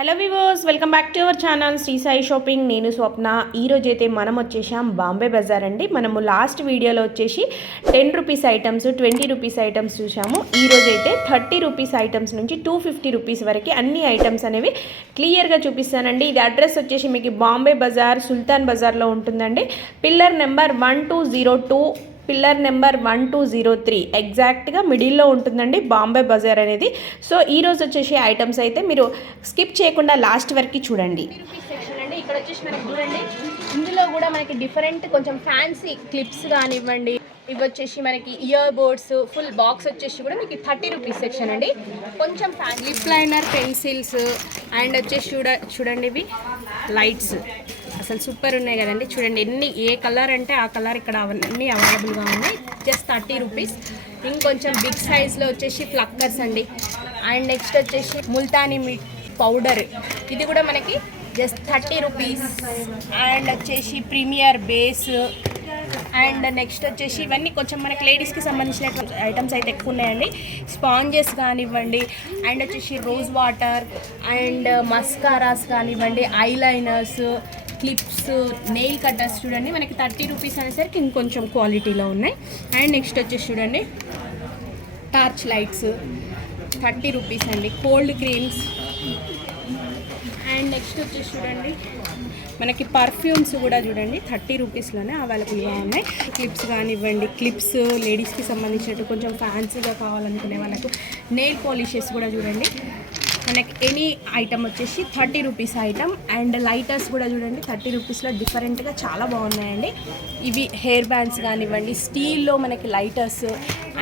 Hello viewers, welcome back to our channel Sri Sai shopping. నేను స్వప్న. ఈరోజైతే మనం వచ్చేసాం బాంబే బజార్ అండి. మనము లాస్ట్ వీడియోలో వచ్చేసి 10 రూపీస్ ఐటమ్స్, 20 రూపీస్ ఐటమ్స్ చూసాము. ఈరోజైతే 30 రూపీస్ ఐటమ్స్ నుంచి 250 రూపీస్ వరకు అన్ని ఐటమ్స్ అనేవి క్లియర్గా చూపిస్తానండి. ఇది అడ్రస్ వచ్చేసి మీకు బాంబే బజార్, సుల్తాన్ బజార్లో ఉంటుందండి. పిల్లర్ నెంబర్ 1202, పిల్లర్ నెంబర్ 1203 ఎగ్జాక్ట్గా మిడిల్లో ఉంటుందండి బాంబే బజార్ అనేది. సో ఈరోజు వచ్చేసి ఐటమ్స్ అయితే మీరు స్కిప్ చేయకుండా లాస్ట్ వరకు చూడండి. సెక్షన్ అండి, ఇక్కడ వచ్చేసి మనకి చూడండి, ఇందులో కూడా మనకి డిఫరెంట్ కొంచెం ఫ్యాన్సీ క్లిప్స్ కానివ్వండి, ఇవి వచ్చేసి మనకి ఇయర్ బోర్డ్స్ ఫుల్ బాక్స్ వచ్చేసి కూడా మీకు 30 రూపీస్ సెక్షన్ అండి. కొంచెం లిప్ లైనర్, పెన్సిల్స్ అండ్ వచ్చేసి చూడండి ఇవి లైట్స్ అసలు సూపర్ ఉన్నాయి కదండి. చూడండి ఏ కలర్ అంటే ఆ కలర్ ఇక్కడ అన్నీ అవైలబుల్గా ఉన్నాయి. Just 30 rupees. ఇంకొంచెం బిగ్ సైజ్లో వచ్చేసి ఫ్లక్కర్స్ అండి. అండ్ నెక్స్ట్ వచ్చేసి ముల్తానీ మిట్ పౌడర్, ఇది కూడా మనకి జస్ట్ 30 రూపీస్. అండ్ వచ్చేసి ప్రీమియర్ బేస్. అండ్ నెక్స్ట్ వచ్చేసి ఇవన్నీ కొంచెం మనకి లేడీస్కి సంబంధించిన ఐటమ్స్ అయితే ఎక్కువ ఉన్నాయండి. స్పాంజెస్ కానివ్వండి, అండ్ వచ్చేసి రోజ్ వాటర్ అండ్ మస్కారాస్ కానివ్వండి, ఐలైనర్స్, క్లిప్స్, నెయిల్ కట్టర్స్ చూడండి మనకి 30 రూపీస్ అనేసరికి ఇంకొంచెం క్వాలిటీలో ఉన్నాయి. అండ్ నెక్స్ట్ వచ్చేసి చూడండి టార్చ్ లైట్స్ 30 రూపీస్ అండి. Cold creams. అండ్ నెక్స్ట్ వచ్చేసి చూడండి మనకి పర్ఫ్యూమ్స్ కూడా చూడండి 30 రూపీస్లోనే అవైలబుల్గా ఉన్నాయి. క్లిప్స్ కానివ్వండి, క్లిప్స్ లేడీస్కి సంబంధించినట్టు కొంచెం ఫ్యాన్సీగా కావాలనుకునే వాళ్ళకు నెయిల్ పాలిషెస్ కూడా చూడండి మనకి ఎనీ ఐటమ్ వచ్చేసి 30 రూపీస్ ఐటమ్. అండ్ లైటర్స్ కూడా చూడండి 30 రూపీస్లో డిఫరెంట్గా చాలా బాగున్నాయండి. ఇవి హెయిర్ బ్యాండ్స్ కానివ్వండి, స్టీల్లో మనకి లైటర్స్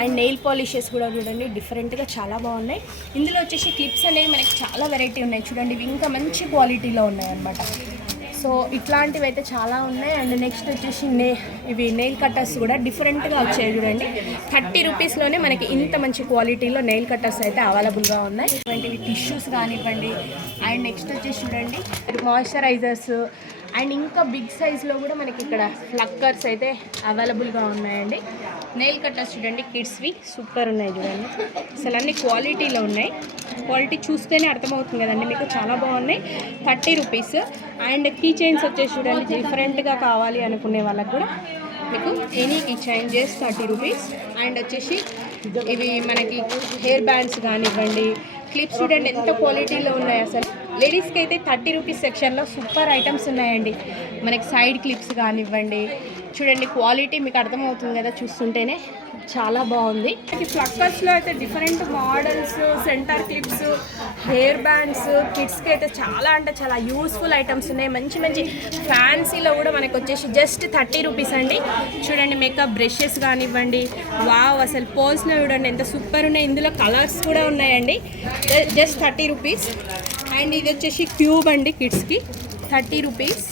అండ్ నెయిల్ పాలిషెస్ కూడా చూడండి డిఫరెంట్గా చాలా బాగున్నాయి. ఇందులో వచ్చేసి క్లిప్స్ అనేవి మనకి చాలా వెరైటీ ఉన్నాయి చూడండి. ఇవి ఇంకా మంచి క్వాలిటీలో ఉన్నాయి అన్నమాట. సో ఇట్లాంటివి అయితే చాలా ఉన్నాయి. అండ్ నెక్స్ట్ వచ్చేసి ఇవి నెయిల్ కట్టర్స్ కూడా డిఫరెంట్గా వచ్చాయి చూడండి. 30 రూపీస్లోనే మనకి ఇంత మంచి క్వాలిటీలో నెయిల్ కట్టర్స్ అయితే అవైలబుల్గా ఉన్నాయి. ఇటువంటివి టిష్యూస్ కానివ్వండి. అండ్ నెక్స్ట్ వచ్చేసి చూడండి మాయిశ్చరైజర్స్. అండ్ ఇంకా బిగ్ సైజ్లో కూడా మనకి ఇక్కడ ఫ్లక్కర్స్ అయితే అవైలబుల్గా ఉన్నాయండి. నెయిల్ కట్టర్స్ చూడండి కిడ్స్వి సూపర్ ఉన్నాయి చూడండి. అసలు అన్ని క్వాలిటీలో ఉన్నాయి. క్వాలిటీ చూస్తేనే అర్థమవుతుంది కదండి మీకు, చాలా బాగున్నాయి. 30 రూపీస్. అండ్ కీ చైన్స్ వచ్చేసి చూడండి డిఫరెంట్గా కావాలి అనుకునే వాళ్ళకి కూడా మీకు ఎనీ కీ చైన్ చేసి 30 రూపీస్. అండ్ వచ్చేసి ఇవి మనకి హెయిర్ బ్యాండ్స్ కానివ్వండి, క్లిప్స్ చూడండి ఎంత క్వాలిటీలో ఉన్నాయి. అసలు లేడీస్కి అయితే 30 రూపీస్ సెక్షన్లో సూపర్ ఐటమ్స్ ఉన్నాయండి. మనకి సైడ్ క్లిప్స్ కానివ్వండి చూడండి, క్వాలిటీ మీకు అర్థమవుతుంది కదా చూస్తుంటేనే, చాలా బాగుంది. ఫ్లక్కర్స్లో అయితే different models, centre clips, hair bands, కిడ్స్కి అయితే చాలా అంటే చాలా యూస్ఫుల్ ఐటమ్స్ ఉన్నాయి. మంచి మంచి ఫ్యాన్సీలో కూడా మనకు వచ్చేసి జస్ట్ 30 రూపీస్ అండి. చూడండి మేకప్ బ్రషెస్ కానివ్వండి, వావ్ అసలు పోల్స్లో చూడండి ఎంత సూపర్ ఉన్నాయి. ఇందులో కలర్స్ కూడా ఉన్నాయండి. Just 30 rupees. అండ్ ఇది వచ్చేసి క్యూబ్ అండి కిడ్స్కి 30 రూపీస్.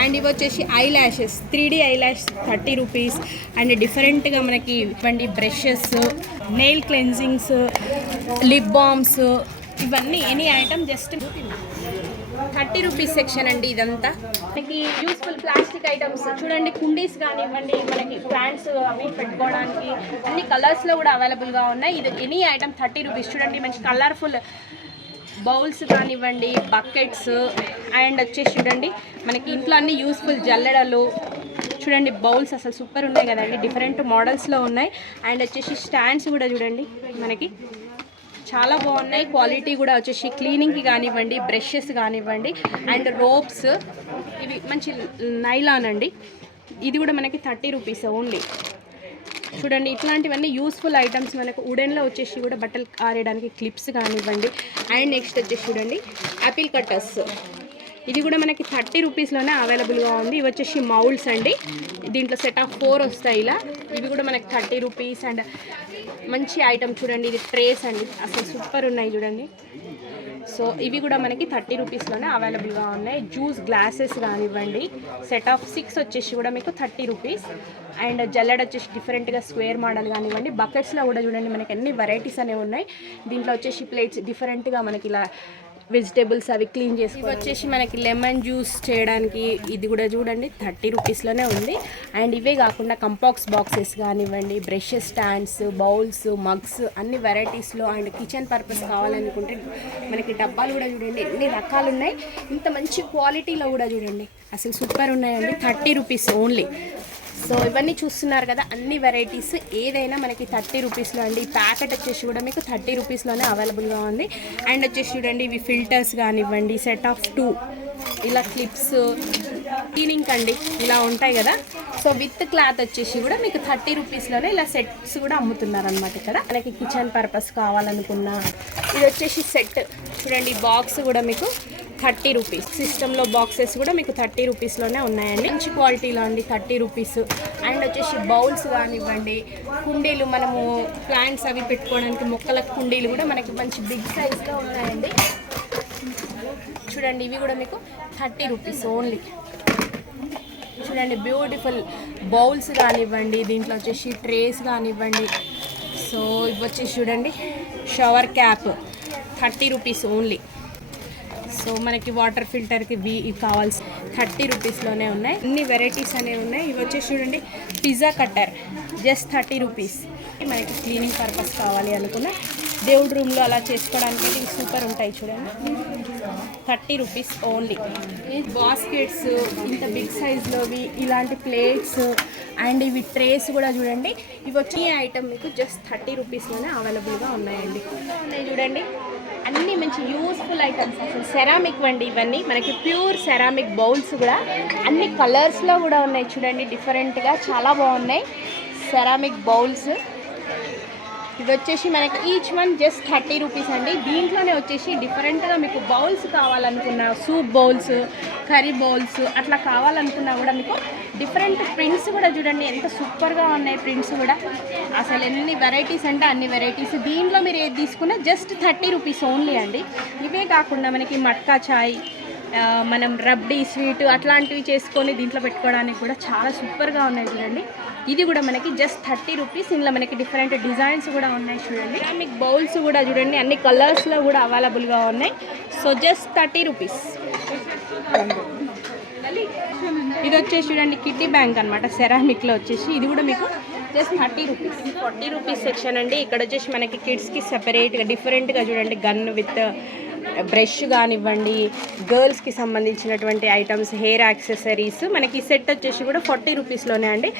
అండ్ ఇవి వచ్చేసి I lashes 3D I lash 30 rupees. And డిఫరెంట్గా మనకి ఇవ్వండి బ్రషెస్, నెయిల్ క్లెన్జింగ్స్, లిప్ బామ్స్, ఇవన్నీ any item just 30 rupees section అండి. ఇదంతా మనకి యూస్ఫుల్ ప్లాస్టిక్ ఐటమ్స్ చూడండి, కుండీస్ కానివ్వండి, మనకి ప్లాంట్స్ అవి పెట్టుకోవడానికి అన్ని కలర్స్లో కూడా అవైలబుల్గా ఉన్నాయి. ఇది ఎనీ ఐటమ్ 30 రూపీస్. చూడండి మంచి కలర్ఫుల్ బౌల్స్ కానివ్వండి, బకెట్స్. అండ్ వచ్చేసి చూడండి మనకి ఇంట్లో అన్ని యూస్ఫుల్ జల్లెడలు చూడండి, బౌల్స్ అసలు సూపర్ ఉన్నాయి కదండి, డిఫరెంట్ మోడల్స్లో ఉన్నాయి. అండ్ వచ్చేసి స్టాండ్స్ కూడా చూడండి మనకి చాలా బాగున్నాయి. క్వాలిటీ కూడా వచ్చేసి క్లీనింగ్కి కానివ్వండి, బ్రషెస్ కానివ్వండి. అండ్ రోప్స్ ఇవి మంచి నైలాన్ అండి. ఇది కూడా మనకి 30 రూపీస్ ఓన్లీ. చూడండి ఇట్లాంటివన్నీ యూస్ఫుల్ ఐటమ్స్ మనకు వుడెన్లో వచ్చేసి కూడా బట్టలు ఆరేయడానికి క్లిప్స్ కానివ్వండి. అండ్ నెక్స్ట్ వచ్చేసి చూడండి యాపిల్ కట్టర్స్, ఇది కూడా మనకి 30 రూపీస్లోనే అవైలబుల్గా ఉంది. ఇవి వచ్చేసి మౌల్డ్స్ అండి. దీంట్లో సెట్ ఆఫ్ 4 వస్తాయి ఇలా. ఇవి కూడా మనకి 30 రూపీస్. అండ్ మంచి ఐటమ్ చూడండి, ఇది ట్రేస్ అండి, అసలు సూపర్ ఉన్నాయి చూడండి. సో ఇవి కూడా మనకి 30 రూపీస్లోనే అవైలబుల్గా ఉన్నాయి. జ్యూస్ గ్లాసెస్ కానివ్వండి, సెట్ ఆఫ్ 6 వచ్చేసి కూడా మీకు 30 రూపీస్. అండ్ జల్లెడ వచ్చేసి డిఫరెంట్గా స్క్వేర్ మోడల్ కానివ్వండి. బకెట్స్లో కూడా చూడండి మనకి అన్ని వెరైటీస్ అనేవి ఉన్నాయి. దీంట్లో వచ్చేసి ప్లేట్స్ డిఫరెంట్గా మనకి ఇలా వెజిటేబుల్స్ అవి క్లీన్ చేసుకో. వచ్చేసి మనకి లెమన్ జ్యూస్ చేయడానికి ఇది కూడా చూడండి 30 రూపీస్లోనే ఉంది. అండ్ ఇవే కాకుండా కంపాక్స్ బాక్సెస్ కానివ్వండి, బ్రషెస్, స్టాండ్స్, బౌల్స్, మగ్స్ అన్ని వెరైటీస్లో అండ్ కిచెన్ పర్పస్ కావాలనుకుంటే మనకి డబ్బాలు కూడా చూడండి ఎన్ని రకాలు ఉన్నాయి. ఇంత మంచి క్వాలిటీలో కూడా చూడండి అసలు సూపర్ ఉన్నాయండి. 30 రూపీస్ ఓన్లీ. సో ఇవన్నీ చూస్తున్నారు కదా, అన్ని వెరైటీస్ ఏదైనా మనకి 30 రూపీస్లో అండి. ఈ ప్యాకెట్ వచ్చేసి కూడా మీకు 30 రూపీస్లోనే అవైలబుల్గా ఉంది. అండ్ వచ్చేసి చూడండి ఇవి ఫిల్టర్స్ కానివ్వండి, సెట్ ఆఫ్ 2 ఇలా క్లిప్స్, క్లీనింగ్ అండి ఇలా ఉంటాయి కదా. సో విత్ క్లాత్ వచ్చేసి కూడా మీకు 30 రూపీస్లోనే ఇలా సెట్స్ కూడా అమ్ముతున్నారు అనమాట. ఇక్కడ మనకి కిచెన్ పర్పస్ కావాలనుకున్నా ఇది వచ్చేసి సెట్ చూడండి. బాక్స్ కూడా మీకు 30 రూపీస్. సిస్టంలో బాక్సెస్ కూడా మీకు 30 రూపీస్లోనే ఉన్నాయండి. మంచి క్వాలిటీలో అండి 30 రూపీస్. అండ్ వచ్చేసి బౌల్స్ కానివ్వండి, కుండీలు మనము ప్లాంట్స్ అవి పెట్టుకోవడానికి మొక్కల కుండీలు కూడా మనకి మంచి బిగ్ సైజ్లో ఉన్నాయండి. చూడండి ఇవి కూడా మీకు 30 రూపీస్ ఓన్లీ. చూడండి బ్యూటిఫుల్ బౌల్స్ కానివ్వండి, దీంట్లో వచ్చేసి ట్రేస్ కానివ్వండి. సో ఇవి వచ్చేసి చూడండి shower cap 30 rupees only. So మనకి వాటర్ ఫిల్టర్కి ఇవి కావాల్సి 30 రూపీస్లోనే ఉన్నాయి. అన్ని వెరైటీస్ అనేవి ఉన్నాయి. ఇవి వచ్చేసి చూడండి పిజ్జా కట్టర్ జస్ట్ 30 రూపీస్. మనకి క్లీనింగ్ పర్పస్ కావాలి అనుకున్న దేవుడి రూమ్లో అలా చేసుకోవడానికి ఇవి సూపర్ ఉంటాయి చూడండి. 30 రూపీస్ ఓన్లీ. బాస్కెట్స్ ఇంత బిగ్ సైజ్లోవి, ఇలాంటి ప్లేట్స్ అండ్ ఇవి ట్రేస్ కూడా చూడండి. ఇవి వచ్చి ఐటమ్ మీకు జస్ట్ 30 రూపీస్లోనే అవైలబుల్గా ఉన్నాయండి. చూడండి అన్నీ మంచి యూస్ఫుల్ ఐటమ్స్. అసలు సెరామిక్ వండి ఇవన్నీ మనకి ప్యూర్ సెరామిక్ బౌల్స్ కూడా అన్ని కలర్స్లో కూడా ఉన్నాయి చూడండి. డిఫరెంట్గా చాలా బాగున్నాయి సెరామిక్ బౌల్స్. ఇవి వచ్చేసి మనకి ఈచ్ వన్ జస్ట్ 30 రూపీస్ అండి. దీంట్లోనే వచ్చేసి డిఫరెంట్గా మీకు బౌల్స్ కావాలనుకున్న సూప్ బౌల్స్, కర్రీ బౌల్స్ అట్లా కావాలనుకున్నా కూడా మీకు డిఫరెంట్ ప్రింట్స్ కూడా చూడండి ఎంత సూపర్గా ఉన్నాయి. ప్రింట్స్ కూడా అసలు ఎన్ని వెరైటీస్ అంటే అన్ని వెరైటీస్. దీంట్లో మీరు ఏది తీసుకున్నా జస్ట్ 30 రూపీస్ ఓన్లీ అండి. ఇవే కాకుండా మనకి మట్కా చాయ్, మనం రబ్డీ స్వీట్ అట్లాంటివి చేసుకొని దీంట్లో పెట్టుకోవడానికి కూడా చాలా సూపర్గా ఉన్నాయి చూడండి. ఇది కూడా మనకి జస్ట్ 30 రూపీస్. ఇందులో మనకి డిఫరెంట్ డిజైన్స్ కూడా ఉన్నాయి చూడండి. మీకు బౌల్స్ కూడా చూడండి అన్ని కలర్స్లో కూడా అవైలబుల్గా ఉన్నాయి. So just 30 rupees. ఇది వచ్చేసి చూడండి కిడ్డీ బ్యాంక్ అనమాట సెరామిక్లో వచ్చేసి. ఇది కూడా మీకు జస్ట్ 30 రూపీస్. 40 రూపీస్ సెక్షన్ అండి. ఇక్కడ వచ్చేసి మనకి కిడ్స్కి సెపరేట్గా డిఫరెంట్గా చూడండి గన్ విత్ బ్రష్ కానివ్వండి, గర్ల్స్కి సంబంధించినటువంటి ఐటమ్స్, హెయిర్ యాక్సెసరీస్ మనకి సెట్ వచ్చేసి కూడా 40 రూపీస్లోనే అండి.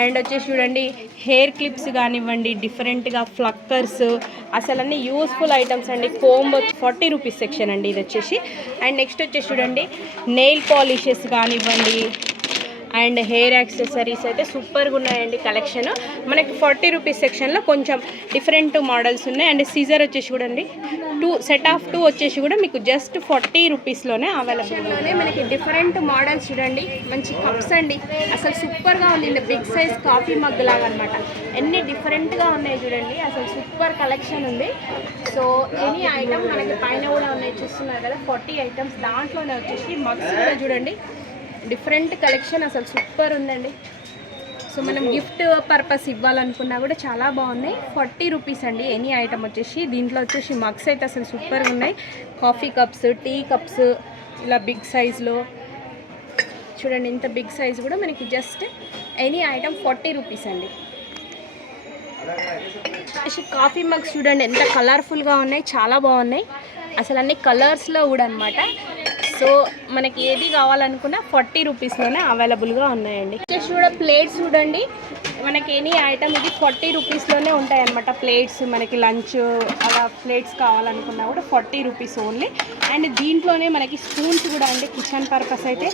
అండ్ వచ్చేసి చూడండి హెయిర్ క్లిప్స్ కానివ్వండి, డిఫరెంట్గా ఫ్లక్కర్స్, అసలు అన్నీ యూస్ఫుల్ ఐటమ్స్ అండి. కోంబో 40 రూపీస్ సెక్షన్ అండి ఇది వచ్చేసి. అండ్ నెక్స్ట్ వచ్చేసి చూడండి నెయిల్ పాలిషెస్ కానివ్వండి అండ్ హెయిర్ యాక్సెసరీస్ అయితే సూపర్గా ఉన్నాయండి కలెక్షన్. మనకి 40 రూపీస్ సెక్షన్లో కొంచెం డిఫరెంట్ మోడల్స్ ఉన్నాయి. అండ్ సీజర్ వచ్చేసి చూడండి 2 సెట్ ఆఫ్ 2 వచ్చేసి కూడా మీకు జస్ట్ 40 రూపీస్లోనే అవైలబుల్లోనే మనకి డిఫరెంట్ మోడల్స్ చూడండి. మంచి కప్స్ అండి అసలు సూపర్గా ఉంది. బిగ్ సైజ్ కాఫీ మగ్ లాగా అనమాట. ఎన్ని డిఫరెంట్గా ఉన్నాయి చూడండి. అసలు సూపర్ కలెక్షన్ ఉంది. సో ఎనీ ఐటమ్ మనకి పైన కూడా ఉన్నాయి చూస్తున్నారు కదా 40 ఐటమ్స్. దాంట్లోనే వచ్చేసి మగ్స్ కూడా చూడండి డిఫరెంట్ కలెక్షన్ అసలు సూపర్ ఉందండి. సో మనం గిఫ్ట్ పర్పస్ ఇవ్వాలనుకున్నా కూడా చాలా బాగున్నాయి. 40 రూపీస్ అండి ఎనీ ఐటమ్ వచ్చేసి. దీంట్లో వచ్చేసి మగ్స్ అయితే అసలు సూపర్గా ఉన్నాయి. కాఫీ కప్స్, టీ కప్స్ ఇలా బిగ్ సైజులో చూడండి. ఇంత బిగ్ సైజ్ కూడా మనకి జస్ట్ ఎనీ ఐటమ్ 40 రూపీస్ అండి. కాఫీ మగ్స్ చూడండి ఎంత కలర్ఫుల్గా ఉన్నాయి, చాలా బాగున్నాయి అసలు అన్ని కలర్స్లో కూడా అనమాట. సో మనకి ఏది కావాలనుకున్నా 40 రూపీస్లోనే అవైలబుల్గా ఉన్నాయండి. వచ్చేసి కూడా ప్లేట్స్ చూడండి మనకి ఎనీ ఐటమ్ ఇది 40 రూపీస్లోనే ఉంటాయి అన్నమాట. ప్లేట్స్ మనకి లంచ్ అలా ప్లేట్స్ కావాలనుకున్నా కూడా 40 రూపీస్ ఓన్లీ. అండ్ దీంట్లోనే మనకి స్పూన్స్ కూడా అండి కిచెన్ పర్పస్ అయితే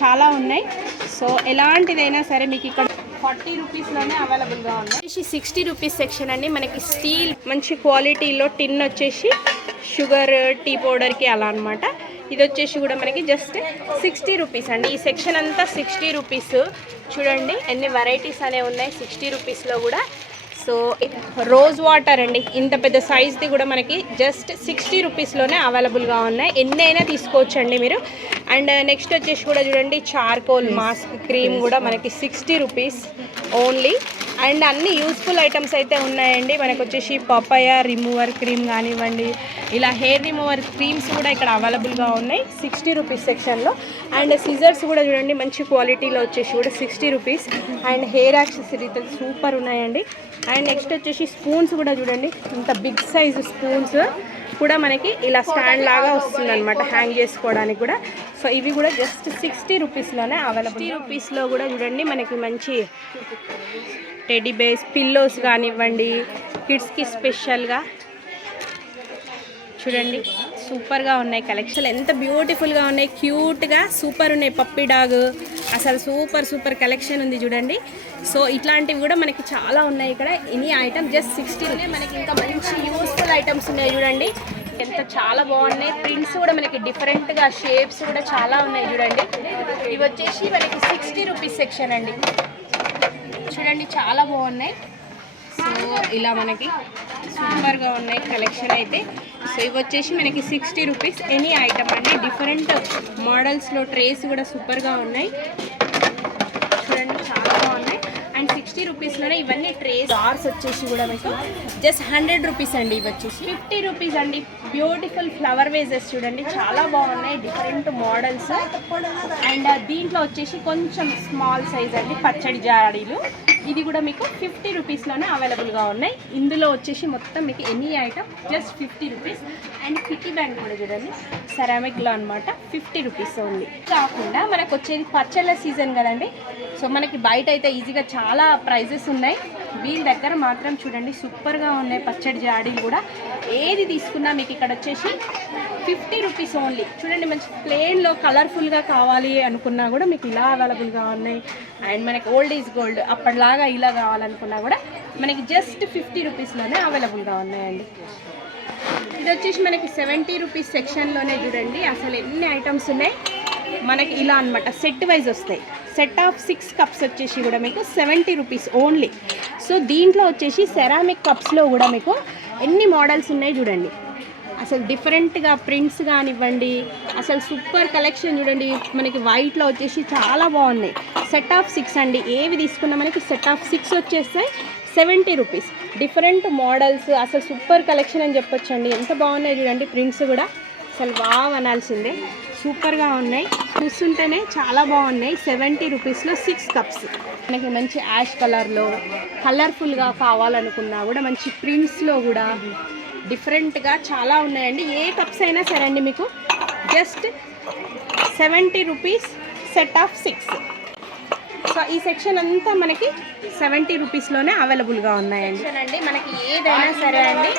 చాలా ఉన్నాయి. సో ఎలాంటిదైనా సరే మీకు ఇక్కడ 40 రూపీస్లోనే అవైలబుల్గా ఉన్నాయి. వచ్చేసి 60 రూపీస్ సెక్షన్ అండి. మనకి స్టీల్ మంచి క్వాలిటీలో టిన్ వచ్చేసి షుగర్, టీ పౌడర్కి అలా అనమాట. ఇది వచ్చేసి కూడా మనకి జస్ట్ 60 రూపీస్ అండి. ఈ సెక్షన్ అంతా 60 రూపీస్. చూడండి ఎన్ని వెరైటీస్ అనేవి ఉన్నాయి 60 రూపీస్లో కూడా. సో రోజ్ వాటర్ అండి ఇంత పెద్ద సైజ్ది కూడా మనకి జస్ట్ 60 రూపీస్లోనే అవైలబుల్గా ఉన్నాయి. ఎన్ని అయినా తీసుకోవచ్చండి మీరు. అండ్ నెక్స్ట్ వచ్చేసి కూడా చూడండి చార్కోల్ మాస్క్ క్రీమ్ కూడా మనకి 60 రూపీస్ ఓన్లీ. అండ్ అన్ని యూస్ఫుల్ ఐటమ్స్ అయితే ఉన్నాయండి. మనకు వచ్చేసి పపాయ రిమూవర్ క్రీమ్ కానివ్వండి, ఇలా హెయిర్ రిమూవర్ క్రీమ్స్ కూడా ఇక్కడ అవైలబుల్గా ఉన్నాయి 60 రూపీస్ సెక్షన్లో. అండ్ సిజర్స్ కూడా చూడండి మంచి క్వాలిటీలో వచ్చేసి కూడా 60 rupees. And hair accessories super ఉన్నాయండి. అండ్ నెక్స్ట్ వచ్చేసి స్పూన్స్ కూడా చూడండి, ఇంత బిగ్ సైజు స్పూన్స్ కూడా మనకి ఇలా స్టాండ్ లాగా వస్తుంది అనమాట, హ్యాంగ్ చేసుకోవడానికి కూడా. సో ఇవి కూడా జస్ట్ 60 రూపీస్లోనే అవైలబుల్. 60 రూపీస్లో కూడా చూడండి మనకి మంచి టెడ్డీ బేస్ పిల్లోస్ కానివ్వండి, కిడ్స్కి స్పెషల్గా చూడండి సూపర్గా ఉన్నాయి కలెక్షన్. ఎంత బ్యూటిఫుల్గా ఉన్నాయి, క్యూట్గా సూపర్ ఉన్నాయి. పప్పీ డాగ్ అసలు సూపర్ కలెక్షన్ ఉంది చూడండి. సో ఇట్లాంటివి కూడా మనకి చాలా ఉన్నాయి ఇక్కడ. Any item just 60. మనకి ఇంకా మంచి యూస్ఫుల్ ఐటమ్స్ ఉన్నాయి చూడండి, ఎంత చాలా బాగున్నాయి. ప్రింట్స్ కూడా మనకి డిఫరెంట్గా, షేప్స్ కూడా చాలా ఉన్నాయి చూడండి. ఇవి వచ్చేసి మనకి 60 రూపీస్ సెక్షన్ అండి. చూడండి చాలా బాగున్నాయి. సో ఇలా మనకి సూపర్గా ఉన్నాయి కలెక్షన్ అయితే. సో ఇవి వచ్చేసి మనకి 60 రూపీస్ ఎనీ ఐటమ్ అండి. డిఫరెంట్ మోడల్స్లో ట్రేస్ కూడా సూపర్గా ఉన్నాయి చూడండి, చాలా బాగున్నాయి. అండ్ 60 రూపీస్లోనే ఇవన్నీ ట్రేస్. జార్స్ వచ్చేసి కూడా మీకు జస్ట్ 100 రూపీస్ అండి. ఇవి వచ్చేసి 50 రూపీస్ అండి. బ్యూటిఫుల్ ఫ్లవర్ వేజెస్ చూడండి చాలా బాగున్నాయి, డిఫరెంట్ మోడల్స్. అండ్ దీంట్లో వచ్చేసి కొంచెం స్మాల్ సైజ్ అండి పచ్చడి జాడీలు. ఇది కూడా మీకు 50 రూపీస్లోనే అవైలబుల్గా ఉన్నాయి. ఇందులో వచ్చేసి మొత్తం మీకు any item just 50 rupees. And kitty band కూడా చూడండి సెరామిక్లో అనమాట, 50 రూపీస్ ఉంది. కాకుండా మనకు వచ్చేది పచ్చళ్ళ సీజన్ కదండి. సో మనకి బయట అయితే ఈజీగా చాలా ప్రైజెస్ ఉన్నాయి, వీళ్ళ దగ్గర మాత్రం చూడండి సూపర్గా ఉన్నాయి పచ్చడి జాడీలు కూడా. ఏది తీసుకున్నా మీకు ఇక్కడ వచ్చేసి 50 రూపీస్ ఓన్లీ. చూడండి మంచి ప్లెయిన్లో కలర్ఫుల్గా కావాలి అనుకున్నా కూడా మీకు ఇలా అవైలబుల్గా ఉన్నాయి. అండ్ మనకి ఓల్డ్ ఈజ్ గోల్డ్ అప్పటిలాగా ఇలా కావాలనుకున్నా కూడా మనకి జస్ట్ 50 రూపీస్లోనే అవైలబుల్గా ఉన్నాయండి. ఇది వచ్చేసి మనకి 70 రూపీస్ సెక్షన్లోనే చూడండి అసలు ఎన్ని ఐటమ్స్ ఉన్నాయి. మనకి ఇలా అనమాట సెట్ వైజ్ వస్తాయి. సెట్ ఆఫ్ 6 కప్స్ వచ్చేసి కూడా మీకు 70 రూపీస్ ఓన్లీ. సో దీంట్లో వచ్చేసి సెరామిక్ కప్స్లో కూడా మీకు ఎన్ని మోడల్స్ ఉన్నాయి చూడండి. అసలు డిఫరెంట్గా ప్రింట్స్ కానివ్వండి, అసలు సూపర్ కలెక్షన్ చూడండి. మనకి వైట్లో వచ్చేసి చాలా బాగున్నాయి. సెట్ ఆఫ్ 6 అండి. ఏవి తీసుకున్నా మనకి సెట్ ఆఫ్ 6 వచ్చేస్తాయి 70 రూపీస్. డిఫరెంట్ మోడల్స్ అసలు సూపర్ కలెక్షన్ అని చెప్పొచ్చు అండి. ఎంత బాగున్నాయి చూడండి, ప్రింట్స్ కూడా అసలు వావ్ అనాల్సిందే, సూపర్గా ఉన్నాయి. చూస్తుంటేనే చాలా బాగున్నాయి. 70 రూపీస్లో 6 కప్స్. మనకి మంచి యాష్ కలర్లో కలర్ఫుల్గా కావాలనుకున్నా కూడా మంచి ప్రింట్స్లో కూడా డిఫరెంట్గా చాలా ఉన్నాయండి. ఏ కప్స్ అయినా సరే అండి మీకు just 70 rupees set of 6. So ఈ సెక్షన్ అంతా మనకి 70 రూపీస్లోనే అవైలబుల్గా ఉన్నాయండి. మనకి ఏదైనా సరే అండి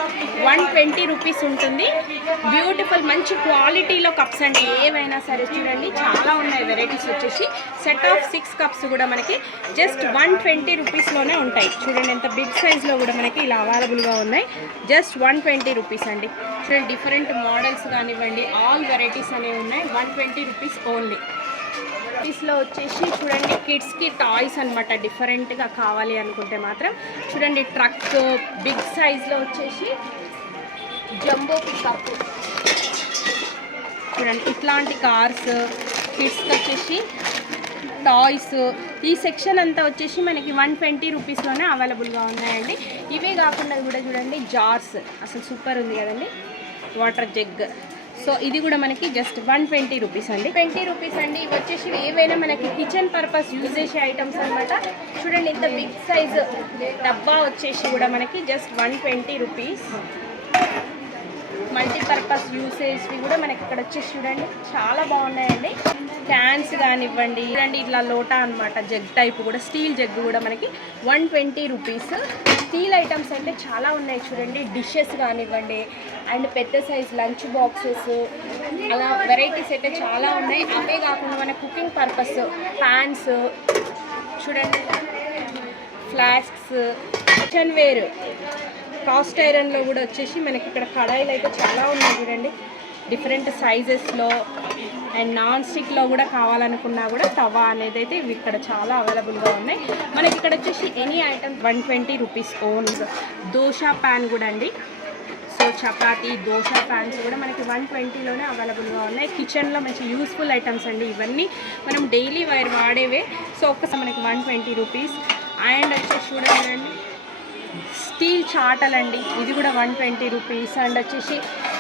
120 రూపీస్ ఉంటుంది. బ్యూటిఫుల్ మంచి క్వాలిటీలో కప్స్ అండి, ఏవైనా సరే చూడండి చాలా ఉన్నాయి వెరైటీస్. వచ్చేసి సెట్ ఆఫ్ 6 కప్స్ కూడా మనకి జస్ట్ 120 రూపీస్లోనే ఉంటాయి. చూడండి ఎంత బిగ్ సైజ్లో కూడా మనకి ఇలా అవైలబుల్గా ఉన్నాయి. జస్ట్ 120 రూపీస్ అండి. చూడండి డిఫరెంట్ మోడల్స్ కానివ్వండి, ఆల్ వెరైటీస్ అనేవి ఉన్నాయి. 120 రూపీస్ ఓన్లీ. లో వచ్చేసి చూడండి కిడ్స్కి టాయ్స్ అనమాట. డిఫరెంట్గా కావాలి అనుకుంటే మాత్రం చూడండి ట్రక్ బిగ్ సైజ్లో వచ్చేసి జంబో పికప్ చూడండి. ఇట్లాంటి కార్స్ కిడ్స్కి వచ్చేసి టాయ్స్. ఈ సెక్షన్ అంతా వచ్చేసి మనకి 120 రూపీస్లోనే అవైలబుల్గా ఉన్నాయండి. ఇవే కాకుండా కూడా చూడండి జార్స్ అసలు సూపర్ ఉంది కదండి, వాటర్ జగ్. సో ఇది కూడా మనకి జస్ట్ 120 రూపీస్ అండి. 20 రూపీస్ అండి. ఇవి వచ్చేసి ఏవైనా మనకి కిచెన్ పర్పస్ యూజ్ చేసే ఐటమ్స్ అనమాట. చూడండి ఇంత బిగ్ సైజ్ డబ్బా వచ్చేసి కూడా మనకి జస్ట్ 120 రూపీస్. మల్టీపర్పస్ యూసేజ్వి కూడా మనకి ఇక్కడ వచ్చేసి చూడండి చాలా బాగున్నాయండి. క్యాన్స్ కానివ్వండి, చూడండి ఇట్లా లోటా అనమాట, జగ్ టైప్ కూడా, స్టీల్ జగ్ కూడా మనకి 120 రూపీస్. స్టీల్ ఐటమ్స్ అంటే చాలా ఉన్నాయి చూడండి, డిషెస్ కానివ్వండి అండ్ పెద్ద సైజ్ లంచ్ బాక్సెస్, అలా వెరైటీస్ అయితే చాలా ఉన్నాయి. అవే కాకుండా మన కుకింగ్ పర్పస్ ప్యాన్స్ చూడండి, ఫ్లాస్క్స్, కిచెన్ వేర్, కాస్ట్ ఐరన్లో కూడా వచ్చేసి మనకి ఇక్కడ కడాయిలు అయితే చాలా ఉన్నాయి చూడండి, డిఫరెంట్ సైజెస్లో. అండ్ నాన్ స్టిక్లో కూడా కావాలనుకున్నా కూడా తవా అనేది అయితే ఇవి ఇక్కడ చాలా అవైలబుల్గా ఉన్నాయి. మనకి ఇక్కడ వచ్చేసి any item 120 rupees own. Dosa pan కూడా అండి. సో చపాతీ దోశ ప్యాన్స్ కూడా మనకి 120లోనే అవైలబుల్గా ఉన్నాయి. కిచెన్లో మంచి యూస్ఫుల్ ఐటమ్స్ అండి ఇవన్నీ, మనం డైలీ వైర్ వాడేవే. సో ఒక్కసారి మనకి 120 రూపీస్. అండ్ వచ్చేసి చూడండి స్టీల్ చాటలండి, ఇది కూడా 120 రూపీస్. అండ్ వచ్చేసి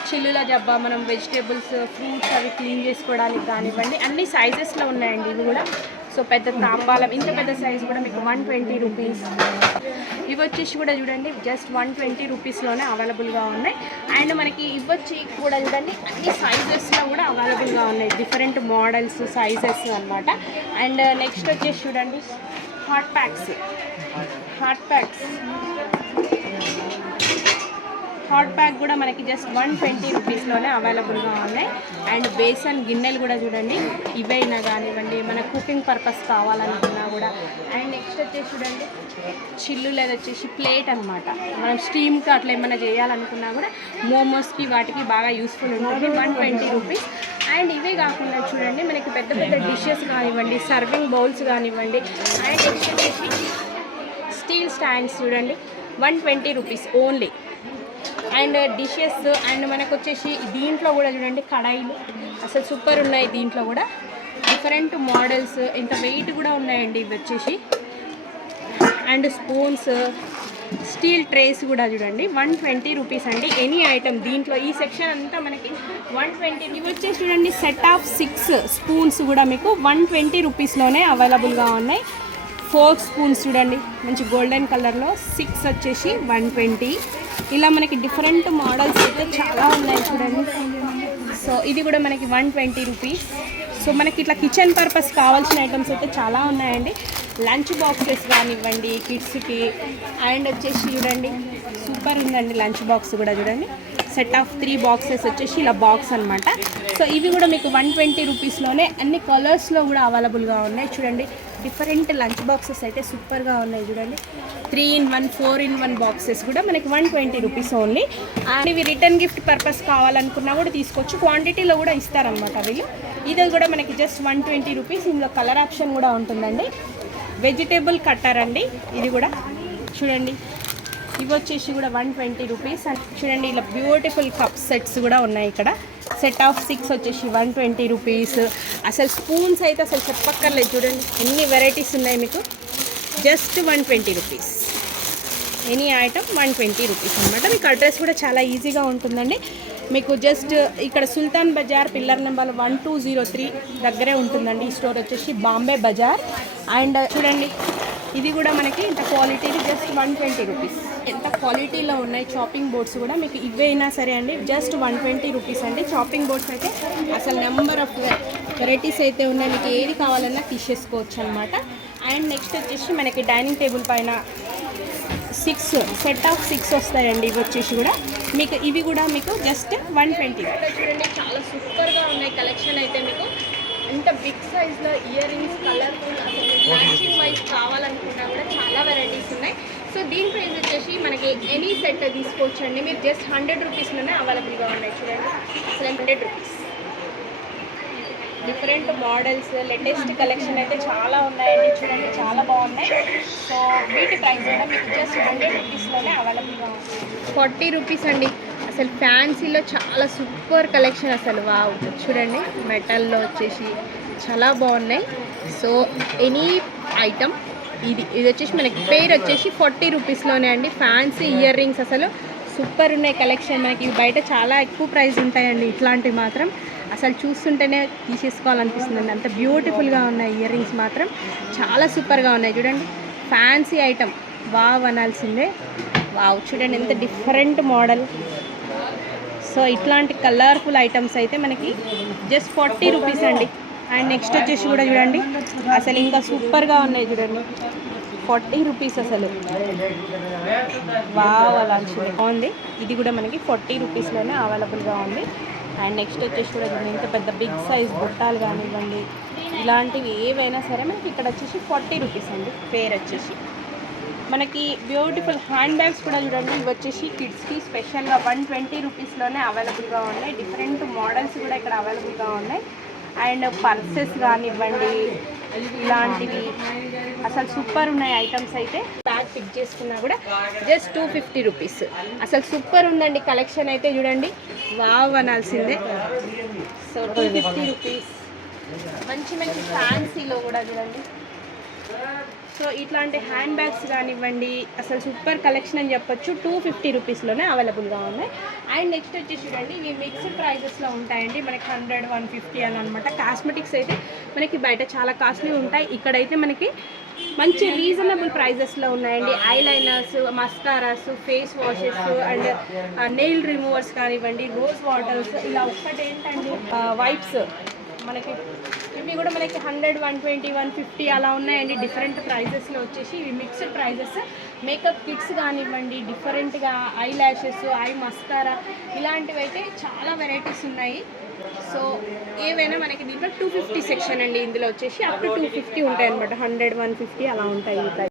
చిల్లుల జబ్బా, మనం వెజిటేబుల్స్ ఫ్రూట్స్ అవి క్లీన్ చేసుకోవడానికి కానివ్వండి, అన్ని సైజెస్లో ఉన్నాయండి ఇవి కూడా. సో పెద్ద తాంబాలం, ఇంత పెద్ద సైజ్ కూడా మీకు 120 రూపీస్. ఇవి వచ్చేసి కూడా చూడండి జస్ట్ 120 రూపీస్లోనే అవైలబుల్గా ఉన్నాయి. అండ్ మనకి ఇవ్వచ్చి కూడా చూడండి అన్ని సైజెస్లో కూడా అవైలబుల్గా ఉన్నాయి, డిఫరెంట్ మోడల్స్ సైజెస్ అన్నమాట. అండ్ నెక్స్ట్ వచ్చేసి చూడండి హాట్ ప్యాక్స్. హాట్ ప్యాక్ కూడా మనకి జస్ట్ 120 రూపీస్లోనే అవైలబుల్గా ఉన్నాయి. అండ్ బేసన్ గిన్నెలు కూడా చూడండి, ఇవైనా కానివ్వండి మన కుకింగ్ పర్పస్ కావాలనుకున్నా కూడా. అండ్ నెక్స్ట్ వచ్చేసి చూడండి చిల్లు లేదా వచ్చేసి ప్లేట్ అనమాట, మనం స్టీమ్కి అట్లా ఏమైనా చేయాలనుకున్నా కూడా మోమోస్కి వాటికి బాగా యూస్ఫుల్ ఉంటుంది, 120 రూపీస్. అండ్ ఇవే కాకుండా చూడండి మనకి పెద్ద పెద్ద డిషెస్ కానివ్వండి, సర్వింగ్ బౌల్స్ కానివ్వండి. అండ్ నెక్స్ట్ వచ్చేసి స్టీల్ స్టాండ్స్ చూడండి 120 rupees only. And dishes and మనకు వచ్చేసి దీంట్లో కూడా చూడండి కడాయిలు అసలు సూపర్ ఉన్నాయి, దీంట్లో కూడా డిఫరెంట్ మోడల్స్, ఇంత వెయిట్ కూడా ఉన్నాయండి ఇవి వచ్చేసి. అండ్ స్పూన్స్, స్టీల్ ట్రేస్ కూడా చూడండి 120 రూపీస్ అండి ఎనీ ఐటమ్. దీంట్లో ఈ సెక్షన్ అంతా మనకి 120. ఇవి వచ్చేసి చూడండి సెట్ ఆఫ్ 6 స్పూన్స్ కూడా మీకు 120 రూపీస్లోనే అవైలబుల్గా ఉన్నాయి. 4 స్పూన్స్ చూడండి మంచి గోల్డెన్ కలర్లో, 6 వచ్చేసి 120. ఇలా మనకి డిఫరెంట్ మోడల్స్ అయితే చాలా ఉన్నాయి చూడండి. సో ఇది కూడా మనకి 120 రూపీస్. సో మనకి ఇట్లా కిచెన్ పర్పస్ కావాల్సిన ఐటమ్స్ అయితే చాలా ఉన్నాయండి. లంచ్ బాక్సెస్ కానివ్వండి కిడ్స్కి. అండ్ వచ్చేసి చూడండి సూపర్ ఉందండి లంచ్ బాక్స్ కూడా చూడండి, సెట్ ఆఫ్ 3 బాక్సెస్ వచ్చేసి ఇలా బాక్స్ అనమాట. సో ఇవి కూడా మీకు 120 రూపీస్లోనే అన్ని కలర్స్లో కూడా అవైలబుల్గా ఉన్నాయి చూడండి. డిఫరెంట్ లంచ్ బాక్సెస్ అయితే సూపర్గా ఉన్నాయి చూడండి, 3-in-1 4-in-1 బాక్సెస్ కూడా మనకి 120 రూపీస్ ఓన్లీ. అండ్ ఇవి రిటర్న్ గిఫ్ట్ పర్పస్ కావాలనుకున్నా కూడా తీసుకోవచ్చు, క్వాంటిటీలో కూడా ఇస్తారనమాట వీళ్ళు. ఇది కూడా మనకి జస్ట్ 120 రూపీస్. ఇందులో కలర్ ఆప్షన్ కూడా ఉంటుందండి. వెజిటేబుల్ కట్టర్ అండి ఇది కూడా చూడండి, ఇవి వచ్చేసి కూడా 120 రూపీస్. అండ్ చూడండి ఇలా బ్యూటిఫుల్ కప్ సెట్స్ కూడా ఉన్నాయి ఇక్కడ, సెట్ ఆఫ్ 6 వచ్చేసి 120 రూపీస్. అసలు స్పూన్స్ అయితే అసలు చెప్పక్కర్లేదు చూడండి, ఎన్ని వెరైటీస్ ఉన్నాయి మీకు, just 120 rupees any item 120 rupees అనమాట. మీకు అడ్రస్ కూడా చాలా ఈజీగా ఉంటుందండి. మీకు జస్ట్ ఇక్కడ సుల్తాన్ బజార్ పిల్లర్ నెంబర్ 1203 దగ్గరే ఉంటుందండి. ఈ స్టోర్ వచ్చేసి బాంబే బజార్. అండ్ చూడండి ఇది కూడా మనకి ఇంత క్వాలిటీది జస్ట్ 120 రూపీస్. ఎంత క్వాలిటీలో ఉన్నాయి చాపింగ్ బోర్డ్స్ కూడా మీకు ఇవైనా సరే అండి, జస్ట్ 120 రూపీస్ అండి. చాపింగ్ బోర్డ్స్ అయితే అసలు నెంబర్ ఆఫ్ వెరైటీస్ అయితే ఉన్నాయి, మీకు ఏది కావాలన్నా తీసేసుకోవచ్చు అనమాట. అండ్ నెక్స్ట్ వచ్చేసి మనకి డైనింగ్ టేబుల్ పైన 6 సెట్ ఆఫ్ 6 వస్తాయండి. ఇవి వచ్చేసి కూడా మీకు ఇవి కూడా మీకు జస్ట్ 120. చూడండి చాలా సూపర్గా ఉన్నాయి కలెక్షన్ అయితే మీకు. ఇంత బిగ్ సైజ్లో ఇయర్ రింగ్స్ కలర్ఫుల్ అసలు మ్యాచింగ్ వైజ్ కావాలనుకున్నా కూడా చాలా వెరైటీస్ ఉన్నాయి. సో దీని ప్రైస్ వచ్చేసి మనకి ఎనీ సెట్ తీసుకోవచ్చు అండి మీరు, జస్ట్ 100 రూపీస్లోనే అవైలబుల్గా ఉన్నాయి చూడండి. అసలు 100 rupees. Different models latest collection అయితే చాలా ఉన్నాయండి చూడండి, చాలా బాగున్నాయి. సో వీటి ప్రైస్ కూడా మీకు జస్ట్ 100 రూపీస్లోనే అవైలబుల్గా ఉంది. 40 రూపీస్ అండి. అసలు ఫ్యాన్సీలో చాలా సూపర్ కలెక్షన్ అసలు వావ్ చూడండి, మెటల్లో వచ్చేసి చాలా బాగున్నాయి. సో ఎనీ ఐటమ్ ఇది వచ్చేసి మనకి పేరు వచ్చేసి 40 రూపీస్లోనే అండి. ఫ్యాన్సీ ఇయర్ రింగ్స్ అసలు సూపర్ ఉన్నాయి కలెక్షన్. మనకి ఇవి బయట చాలా ఎక్కువ ప్రైస్ ఉంటాయండి, ఇట్లాంటివి మాత్రం అసలు చూస్తుంటేనే తీసేసుకోవాలనిపిస్తుందండి, అంత బ్యూటిఫుల్గా ఉన్నాయి ఇయర్ రింగ్స్ మాత్రం, చాలా సూపర్గా ఉన్నాయి చూడండి. ఫ్యాన్సీ ఐటమ్ వావ్ అనాల్సిందే. వావ్ చూడండి ఎంత డిఫరెంట్ మోడల్. సో ఇట్లాంటి కలర్ఫుల్ ఐటమ్స్ అయితే మనకి జస్ట్ 40 రూపీస్ అండి. అండ్ నెక్స్ట్ వచ్చేసి కూడా చూడండి అసలు ఇంకా సూపర్గా ఉన్నాయి చూడండి, 40 రూపీస్ అసలు వావ్ అలాంటి బాగుంది. ఇది కూడా మనకి 40 రూపీస్లోనే అవైలబుల్గా ఉంది. అండ్ నెక్స్ట్ వచ్చేసి కూడా ఇంత పెద్ద బిగ్ సైజ్ బుట్టాలు కానివ్వండి ఇలాంటివి ఏవైనా సరే మనకి ఇక్కడ వచ్చేసి 40 రూపీస్ అండి. పేరు వచ్చేసి మనకి బ్యూటిఫుల్ హ్యాండ్ బ్యాగ్స్ కూడా చూడండి, ఇవి వచ్చేసి కిడ్స్కి స్పెషల్గా 120 రూపీస్లోనే అవైలబుల్గా ఉన్నాయి. డిఫరెంట్ మోడల్స్ కూడా ఇక్కడ అవైలబుల్గా ఉన్నాయి. అండ్ పర్సెస్ కానివ్వండి ఇలాంటివి అసలు సూపర్ ఉన్నాయి ఐటమ్స్ అయితే. బ్యాగ్ పిక్ చేసుకున్నా కూడా జస్ట్ 250 రూపీస్. అసలు సూపర్ ఉందండి కలెక్షన్ అయితే చూడండి, వావ్ అనాల్సిందే. So 250 rupees. మంచి మంచి ఫ్యాన్సీలో కూడా చూడండి సో ఇట్లాంటి హ్యాండ్ బ్యాగ్స్ కానివ్వండి, అసలు సూపర్ కలెక్షన్ అని చెప్పొచ్చు. 250 రూపీస్లోనే అవైలబుల్గా ఉన్నాయి. అండ్ నెక్స్ట్ వచ్చేసి చూడండి, ఇవి మిక్స్డ్ ప్రైజెస్లో ఉంటాయండి. మనకి 100, 150 అని అనమాట. కాస్మెటిక్స్ అయితే మనకి బయట చాలా కాస్ట్లీ ఉంటాయి, ఇక్కడైతే మనకి మంచి రీజనబుల్ ప్రైజెస్లో ఉన్నాయండి. Eyeliners, mascaras, face washes and nail removers కానివ్వండి, రోజ్ వాటర్స్, ఇలా ఒక్కటి ఏంటండి వైప్స్ మనకి ఇవి కూడా మనకి 100, 120, 150 అలా ఉన్నాయండి. డిఫరెంట్ ప్రైజెస్లో వచ్చేసి ఇవి మిక్స్డ్ ప్రైజెస్. మేకప్ కిట్స్ కానివ్వండి, డిఫరెంట్గా ఐ ల్యాషెస్, ఐ మస్కారా, ఇలాంటివి అయితే చాలా వెరైటీస్ ఉన్నాయి. సో ఏవైనా మనకి దీంట్లో 250 సెక్షన్ అండి. ఇందులో వచ్చేసి అప్ టు 250 ఉంటాయి అనమాట. 100, 150 అలా ఉంటాయి.